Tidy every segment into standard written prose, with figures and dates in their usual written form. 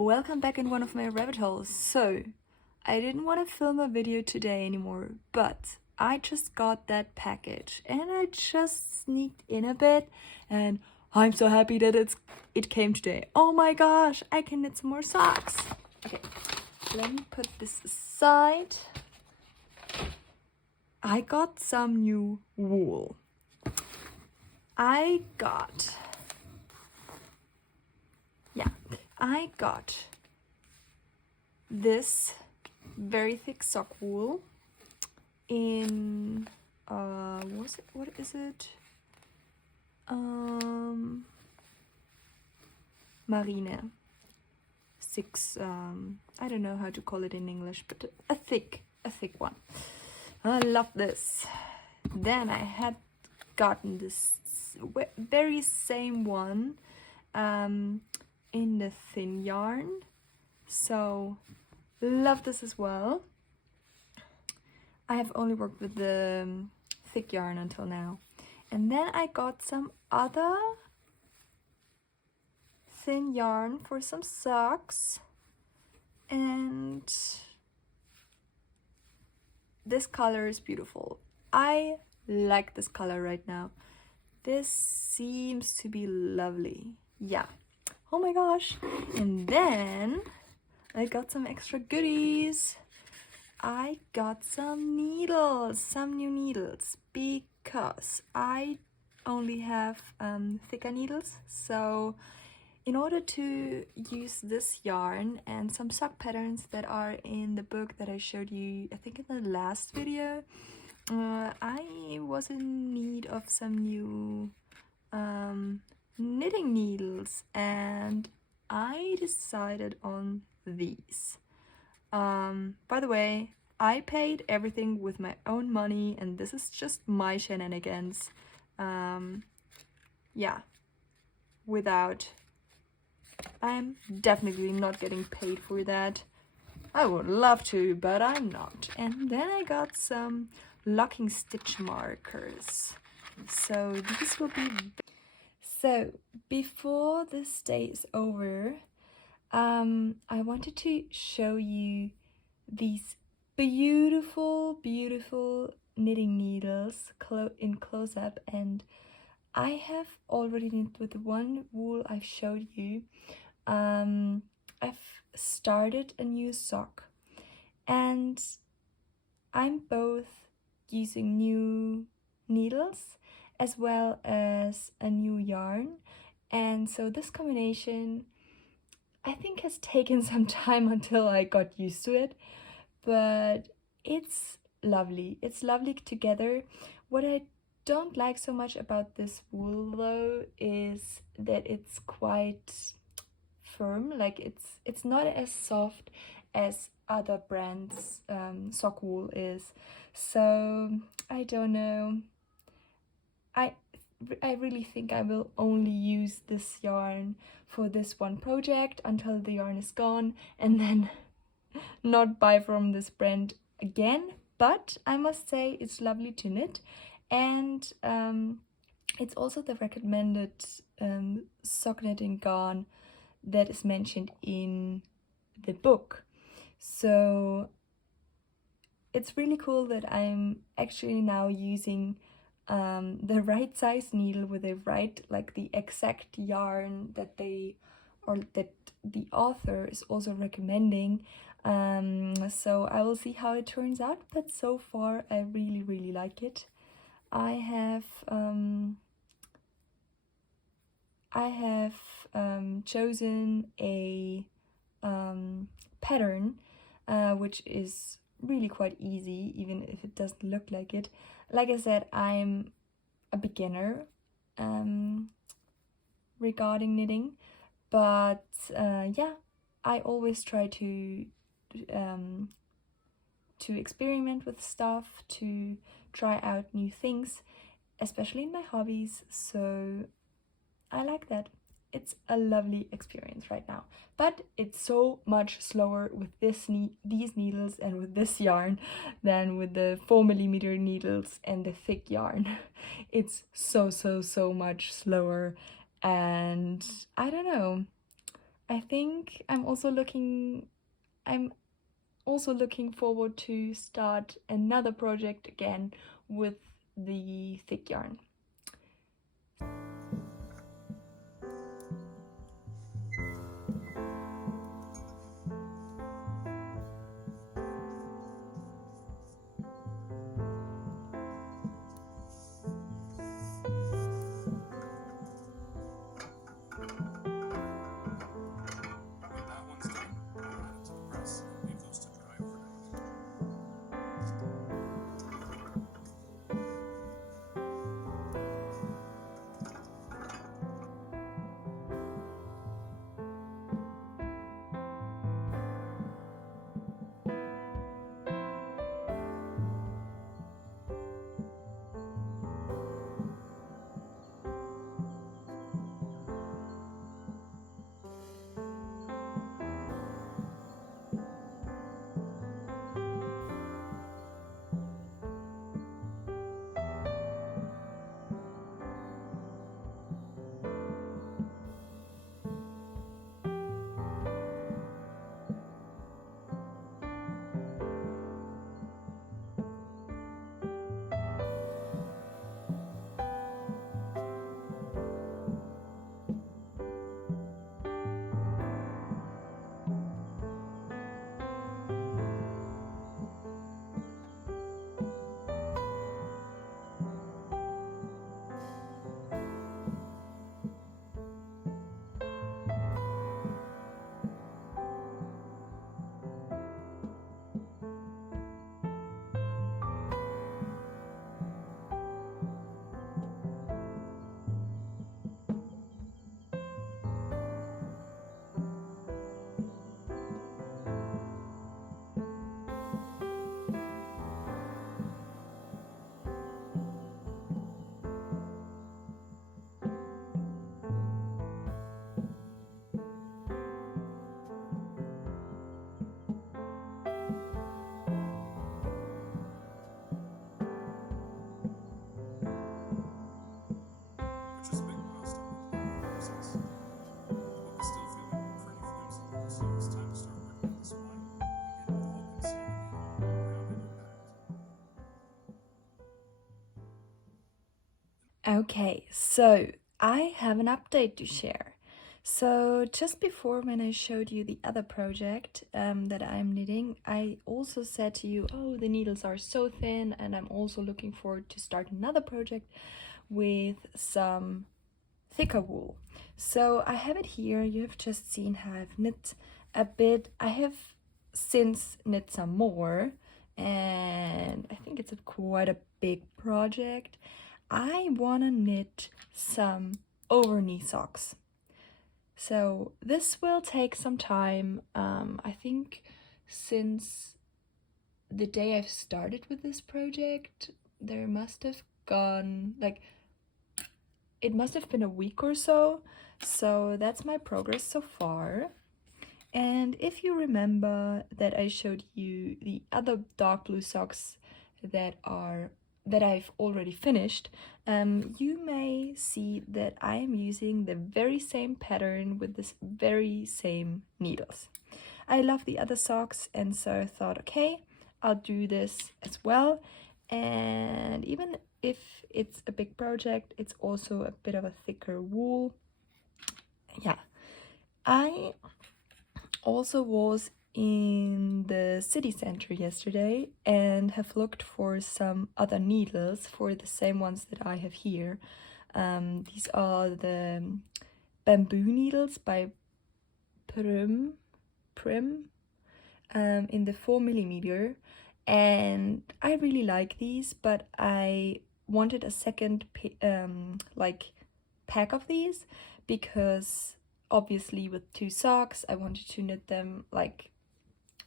Welcome back in one of my rabbit holes. So, I didn't want to film a video today anymore, but I just got that package and I just sneaked in a bit and I'm so happy that it came today. Oh my gosh, I can knit some more socks. Okay, let me put this aside. I got some new wool. I got this very thick sock wool in what is it? Marine 6. I don't know how to call it in English, but a thick one. I love this. Then I had gotten this very same one in the thin yarn, so love this as well. I have only worked with the thick yarn until now. And then I got some other thin yarn for some socks, and this color is beautiful. I like this color right now. This seems to be lovely. Yeah. Oh my gosh. And then I got some extra goodies. I got some needles, some new needles, because I only have thicker needles. So in order to use this yarn and some sock patterns that are in the book that I showed you, I think in the last video, I was in need of some new knitting needles, and I decided on these. By the way, I paid everything with my own money, and this is just my shenanigans. Yeah, I'm definitely not getting paid for that. I would love to, but I'm not. And then I got some locking stitch markers. So these will be... So before this day is over, I wanted to show you these beautiful knitting needles in close-up, and I have already knit with the one wool I've showed you. I've started a new sock, and I'm both using new needles as well as a new yarn, and so this combination I think has taken some time until I got used to it, but it's lovely. It's lovely together. What I don't like so much about this wool though is that it's quite firm. Like it's not as soft as other brands sock wool is. So I don't know. I really think I will only use this yarn for this one project until the yarn is gone, and then not buy from this brand again. But I must say it's lovely to knit, and it's also the recommended sock knitting yarn that is mentioned in the book. So it's really cool that I'm actually now using the right size needle with the right, like the exact yarn that the author is also recommending. So I will see how it turns out, but so far I really like it. I have chosen a pattern which is really quite easy, even if it doesn't look like it. Like I said, I'm a beginner regarding knitting, but yeah, I always try to experiment with stuff, to try out new things, especially in my hobbies, so I like that. It's a lovely experience right now, but it's so much slower with these needles and with this yarn than with the 4mm needles and the thick yarn. It's so much slower, and I don't know. I think I'm also looking forward to start another project again with the thick yarn. Okay, so I have an update to share. So just before, when I showed you the other project that I'm knitting, I also said to you, oh, the needles are so thin, and I'm also looking forward to start another project with some thicker wool. So I have it here. You have just seen how I've knit a bit. I have since knit some more, and I think it's quite a big project. I want to knit some over-knee socks. So this will take some time. I think since the day I've started with this project, there must have gone, like, it must have been a week or so. So that's my progress so far. And if you remember that I showed you the other dark blue socks that I've already finished, you may see that I am using the very same pattern with this very same needles. I love the other socks, and so I thought, okay, I'll do this as well. And even if it's a big project, it's also a bit of a thicker wool. Yeah, I also was in the city center yesterday and have looked for some other needles for the same ones that I have here. These are the bamboo needles by Prim in the 4mm, and I really like these, but I wanted a second like pack of these because obviously with two socks I wanted to knit them like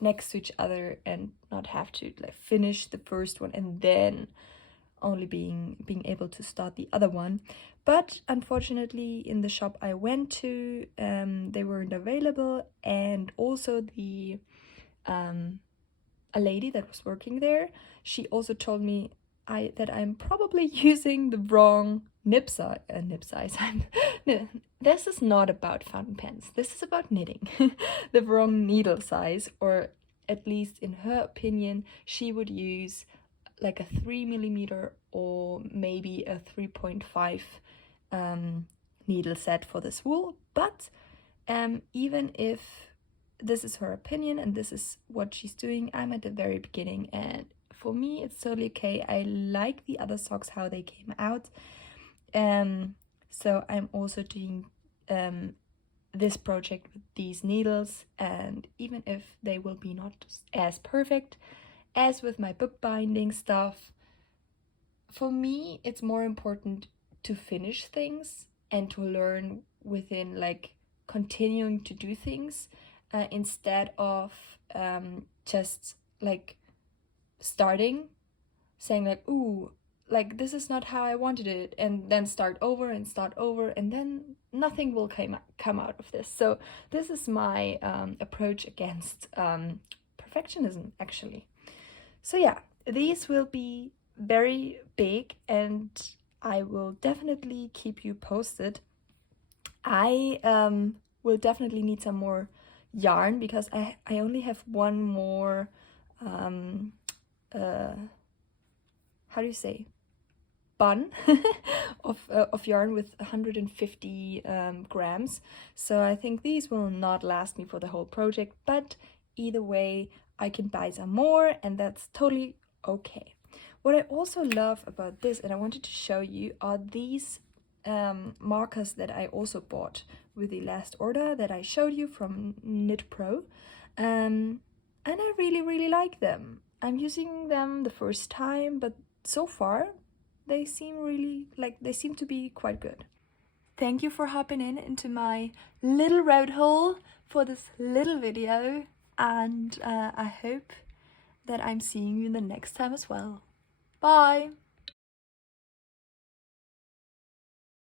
next to each other and not have to like finish the first one and then only being able to start the other one. But unfortunately in the shop I went to, they weren't available, and also the a lady that was working there, she also told me that I'm probably using the wrong nib size. This is not about fountain pens. This is about knitting. The wrong needle size, or at least in her opinion, she would use like a 3mm or maybe a 3.5 needle set for this wool. But even if this is her opinion and this is what she's doing, I'm at the very beginning, and for me it's totally okay. I like the other socks, how they came out. So I'm also doing this project with these needles, and even if they will be not as perfect as with my bookbinding stuff, for me it's more important to finish things and to learn within, like, continuing to do things instead of just like starting saying like, ooh, like this is not how I wanted it, and then start over, and then nothing will come out of this. So this is my approach against perfectionism, actually. So yeah, these will be very big, and I will definitely keep you posted. I will definitely need some more yarn because I only have one more how do you say, bun of yarn with 150 grams. So I think these will not last me for the whole project, but either way I can buy some more, and that's totally okay. What I also love about this, and I wanted to show you, are these markers that I also bought with the last order that I showed you from Knit Pro, and I really like them. I'm using them the first time, but so far they seem to be quite good. Thank you for hopping into my little rabbit hole for this little video, and I hope that I'm seeing you the next time as well. Bye!